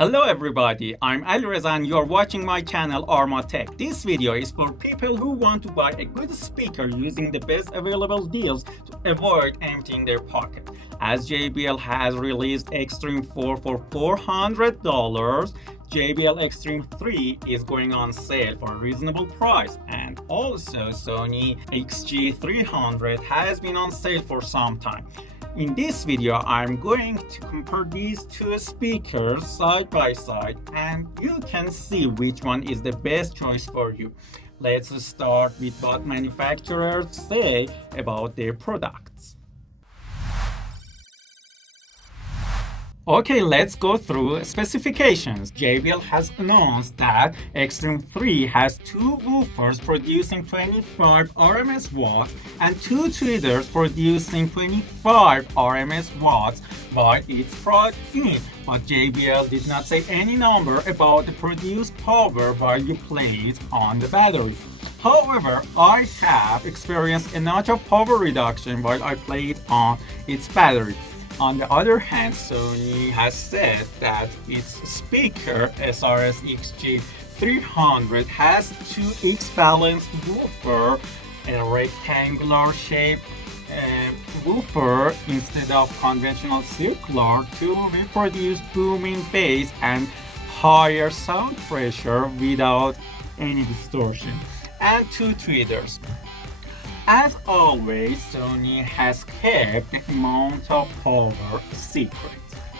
Hello everybody, I'm Ali and you're watching my channel Arma Tech. This video is for people who want to buy a good speaker using the best available deals to avoid emptying their pocket. As JBL has released Extreme 4 for $400, JBL Extreme 3 is going on sale for a reasonable price, and also Sony XG300 has been on sale for some time. In this video, I'm going to compare these two speakers side by side and you can see which one is the best choice for you. Let's start with what manufacturers say about their products. Okay, let's go through specifications. JBL has announced that Extreme 3 has two woofers producing 25 RMS watts and two tweeters producing 25 RMS watts by its product unit. But JBL did not say any number about the produced power while you play it on the battery. However, I have experienced a notch of power reduction while I played on its battery. On the other hand, Sony has said that its speaker SRS XG300 has 2x balanced woofer, a rectangular shaped woofer instead of conventional circular to reproduce booming bass and higher sound pressure without any distortion, and two tweeters. As always, Sony has kept the amount of power secret.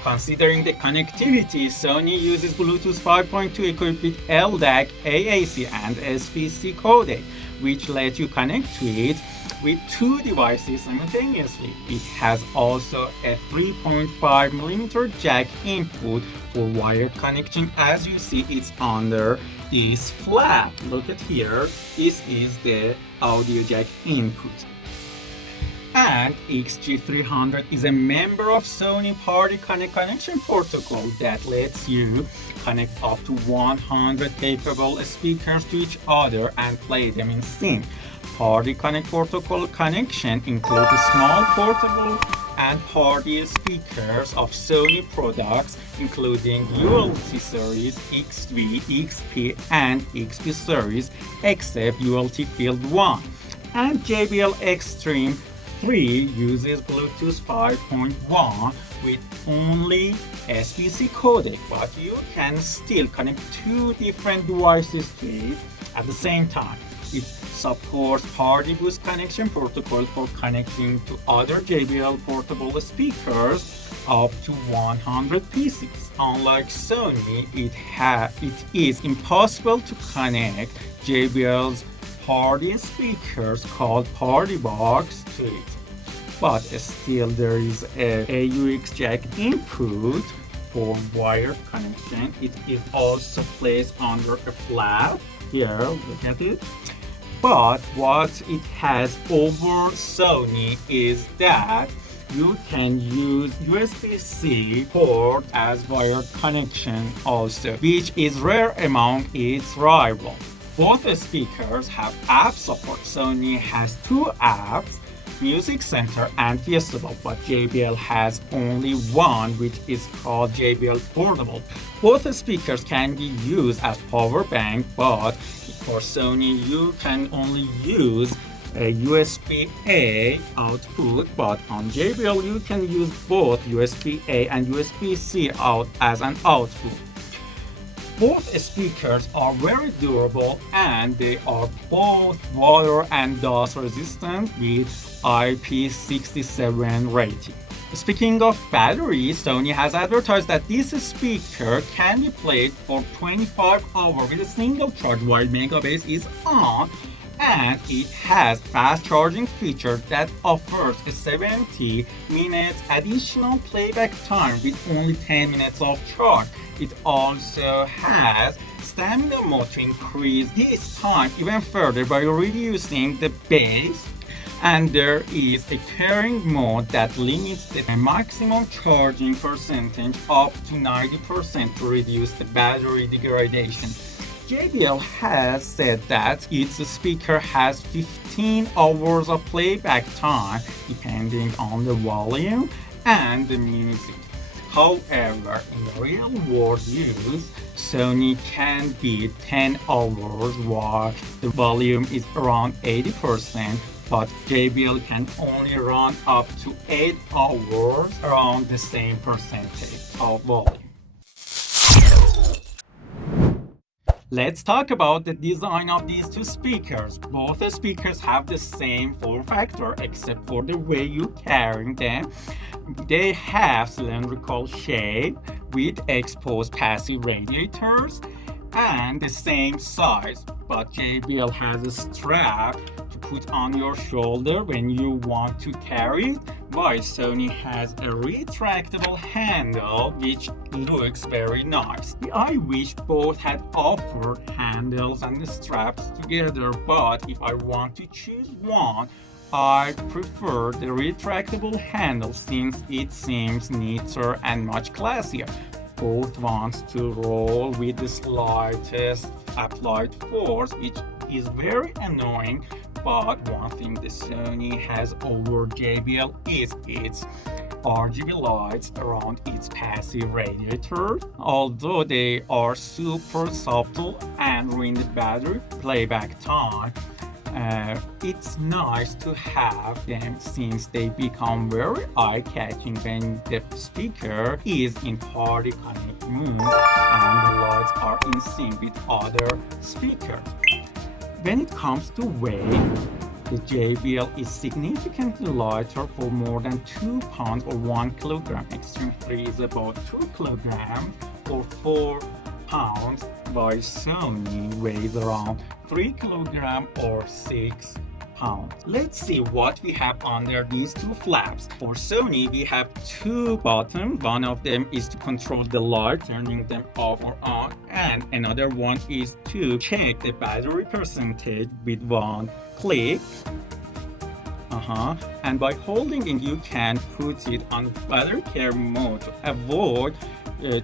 Considering the connectivity, Sony uses Bluetooth 5.2 equipped with LDAC, AAC, and SBC codec, which lets you connect to it with two devices simultaneously. It has also a 3.5mm jack input for wired connection. As you see, it's under this flap. Look at here. This is the audio jack input. And XG300 is a member of Sony Party Connect connection protocol that lets you connect up to 100 capable speakers to each other and play them in sync. Party Connect protocol connection includes small portable and party speakers of Sony products, including ULT series, XV, XP, and XP series, except ULT Field 1. And JBL Extreme 3 uses Bluetooth 5.1 with only SBC codec, but you can still connect two different devices to it at the same time. It supports Party Boost connection protocol for connecting to other JBL portable speakers up to 100 pieces. Unlike Sony, it is impossible to connect JBL's party speakers called Party Box to it. But still there is a AUX jack input for wired connection. It is also placed under a flap. Here, look at it. But what it has over Sony is that you can use USB-C port as wired connection also, which is rare among its rivals. Both speakers have app support. Sony has two apps, Music Center and Festival, but JBL has only one, which is called JBL Portable. Both speakers can be used as power bank, but for Sony you can only use a USB-A output, but on JBL you can use both USB-A and USB-C out as an output. Both speakers are very durable and they are both water and dust resistant with IP67 rating. Speaking of batteries, Sony has advertised that this speaker can be played for 25 hours with a single charge while Megabass is on, and it has fast charging feature that offers a 70 minutes additional playback time with only 10 minutes of charge. It also has stamina mode to increase this time even further by reducing the bass, and there is a carrying mode that limits the maximum charging percentage up to 90% to reduce the battery degradation. JBL has said that its speaker has 15 hours of playback time depending on the volume and the music. However, in real world use, Sony can beat 10 hours while the volume is around 80%, but JBL can only run up to 8 hours around the same percentage of volume. Let's talk about the design of these two speakers. Both speakers have the same form factor except for the way you carry them. They have cylindrical shape with exposed passive radiators and the same size, but JBL has a strap to put on your shoulder when you want to carry it, while Sony has a retractable handle which looks very nice. I wish both had offered handles and the straps together, but if I want to choose one, I prefer the retractable handle since it seems neater and much classier. Both wants to roll with the slightest applied force, which is very annoying, but one thing the Sony has over JBL is its RGB lights around its passive radiators. Although they are super subtle and ruin the battery playback time, it's nice to have them since they become very eye-catching when the speaker is in party connect mode and the lights are in sync with other speakers. When it comes to weight, the JBL is significantly lighter for more than 2 pounds or 1 kilogram. Extreme 3 is about 2 kilograms or 4 pounds, while Sony weighs around 3 kilograms or 6 pounds. Let's see what we have under these two flaps. For Sony, we have two buttons. One of them is to control the light, turning them off or on, and another one is to check the battery percentage with one click. And by holding it, you can put it on battery care mode to avoid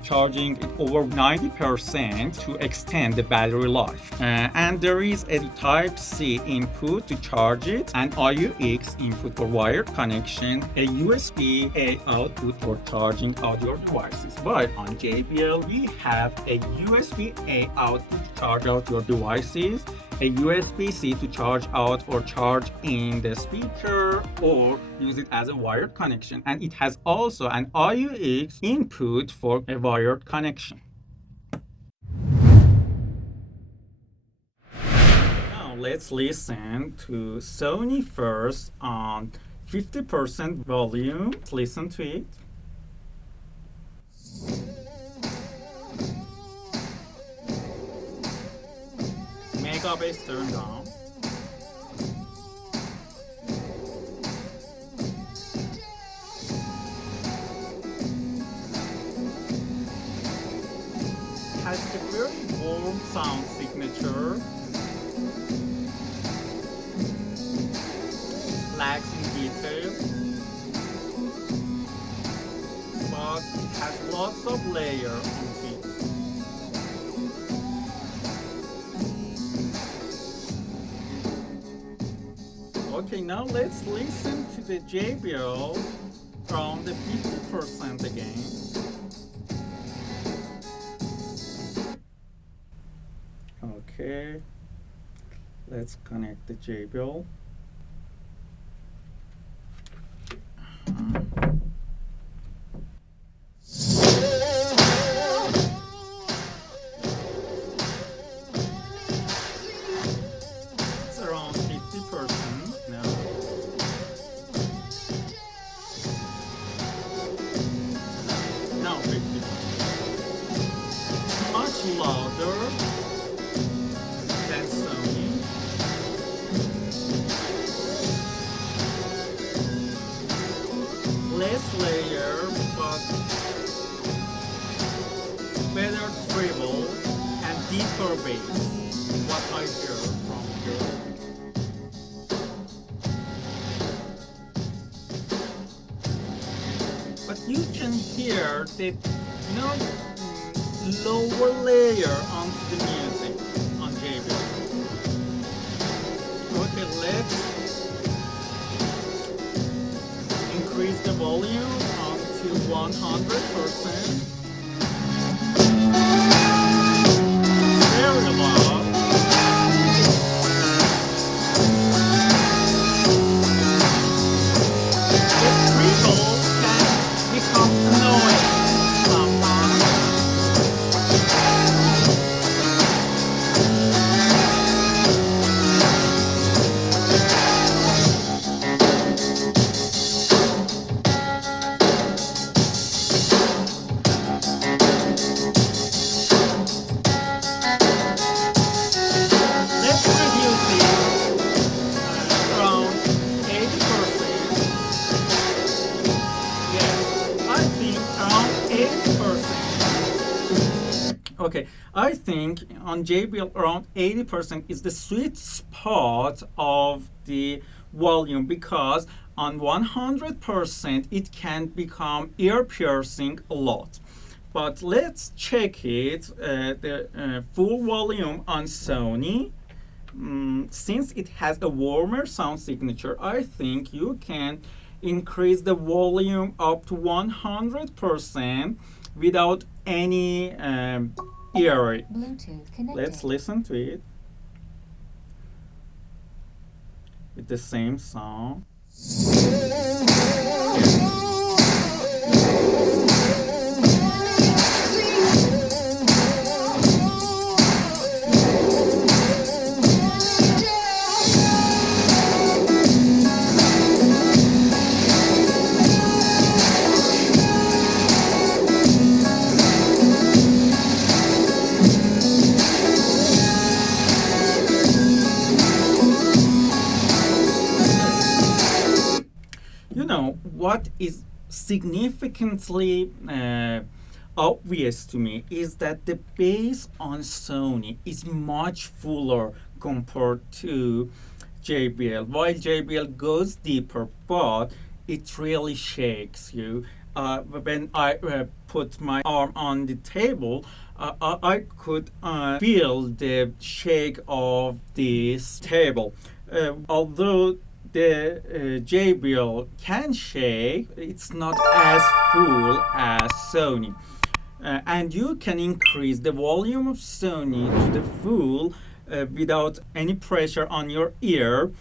charging it over 90% to extend the battery life. And there is a Type-C input to charge it, an AUX input for wired connection, a USB-A output for charging audio devices. But on JBL, we have a USB-A output to charge out your devices, a USB-C to charge out or charge in the speaker or use it as a wired connection, and it has also an AUX input for a wired connection. Now let's listen to Sony first on 50% volume. Let's listen to it. Mega bass turned on. Has a very warm sound signature. Lacks in detail, but has lots of layers on it. Okay, now let's listen to the JBL from the 50% again. Okay, let's connect the JBL. It's around 50% now. Now 50%. Much louder than Sony. Less layer, but better treble and deeper bass. What I hear from here. But you can hear the lower layer onto the music on JBL. Okay, let's increase the volume onto 100%. Very loud. The treble can become annoying sometimes. Let's reduce it around 80%. Yes, I think around 80%. Okay, I think on JBL around 80% is the sweet spot of the volume, because on 100% it can become ear piercing a lot. But let's check it, the full volume on Sony. Since it has a warmer sound signature, I think you can increase the volume up to 100% without any earring. Bluetooth connected. Let's listen to it with the same sound. You know what is significantly obvious to me is that the bass on Sony is much fuller compared to JBL. While JBL goes deeper, but it really shakes you. When I put my arm on the table, I could feel the shake of this table. Although the JBL can shake, it's not as full as Sony. And you can increase the volume of Sony to the full without any pressure on your ear.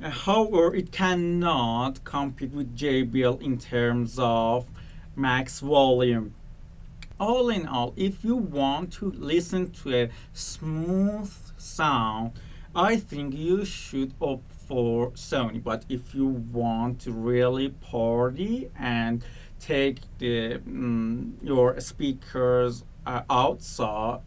However, it cannot compete with JBL in terms of max volume. All in all, if you want to listen to a smooth sound, I think you should opt for Sony. But if you want to really party and take your speakers outside,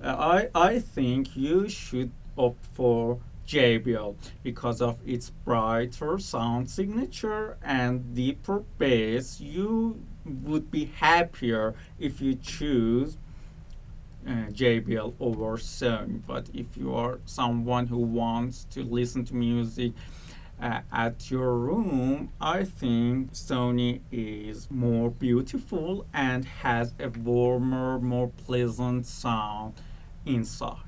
I think you should opt for JBL because of its brighter sound signature and deeper bass. You would be happier if you choose JBL over Sony. But if you are someone who wants to listen to music at your room, I think Sony is more beautiful and has a warmer, more pleasant sound inside.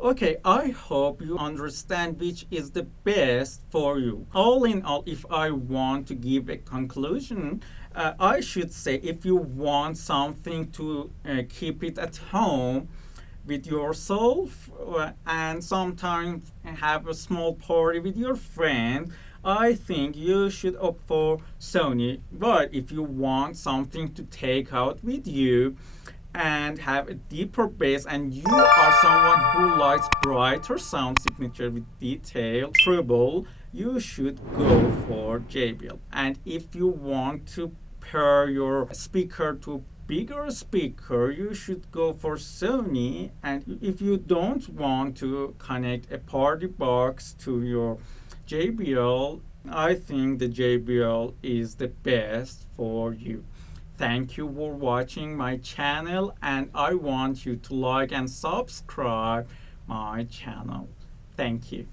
Okay, I hope you understand which is the best for you. All in all, if I want to give a conclusion, I should say if you want something to keep it at home with yourself and sometimes have a small party with your friend, I think you should opt for Sony. But if you want something to take out with you and have a deeper bass, and you are someone who likes brighter sound signature with detailed treble, you should go for JBL. And if you want to pair your speaker to bigger speaker, you should go for Sony. And if you don't want to connect a party box to your JBL, I think the JBL is the best for you. Thank you for watching my channel, and I want you to like and subscribe my channel. Thank you.